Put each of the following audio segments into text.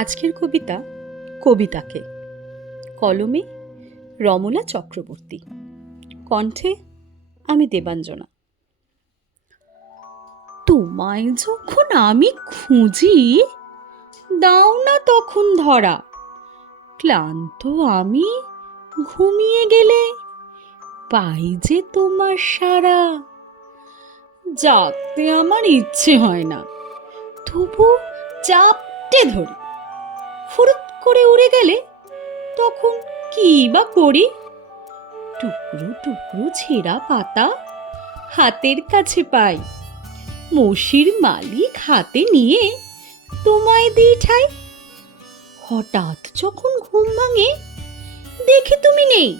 আজকের কবিতা কবিতাকে, কলমে রমলা চক্রবর্তী, কণ্ঠে আমি দেবাঞ্জনা। তোমায় যখন আমি খুঁজি, দাও না তখন ধরা। ক্লান্ত আমি ঘুমিয়ে গেলে পাই যে তোমার সারা। জাগতে আমার ইচ্ছে হয় না, তবু চাপটে ধরি। ফুরুত করে উড়ে গেলে তখন কি বা করি? টুকরো টুকরো ছেঁড়া পাতা হাতের কাছে পাই, মশির মালিক হাতে নিয়ে তোমায় দিই ঠাই। হঠাৎ যখন ঘুম ভাঙে, দেখে তুমি নেই।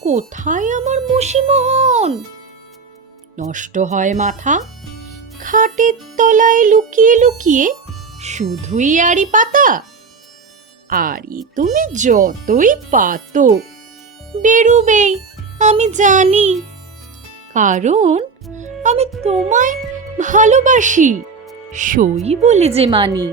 কোথায় আমার মশিমোহন? নষ্ট হয় মাথা, খাটের তলায় লুকিয়ে লুকিয়ে শুধুই আড়ি পাতা। আড়ি তুমি যতই পাতো, বেরুবেই আমি জানি, কারণ আমি তোমায় ভালোবাসি, সই বলে যে মানি।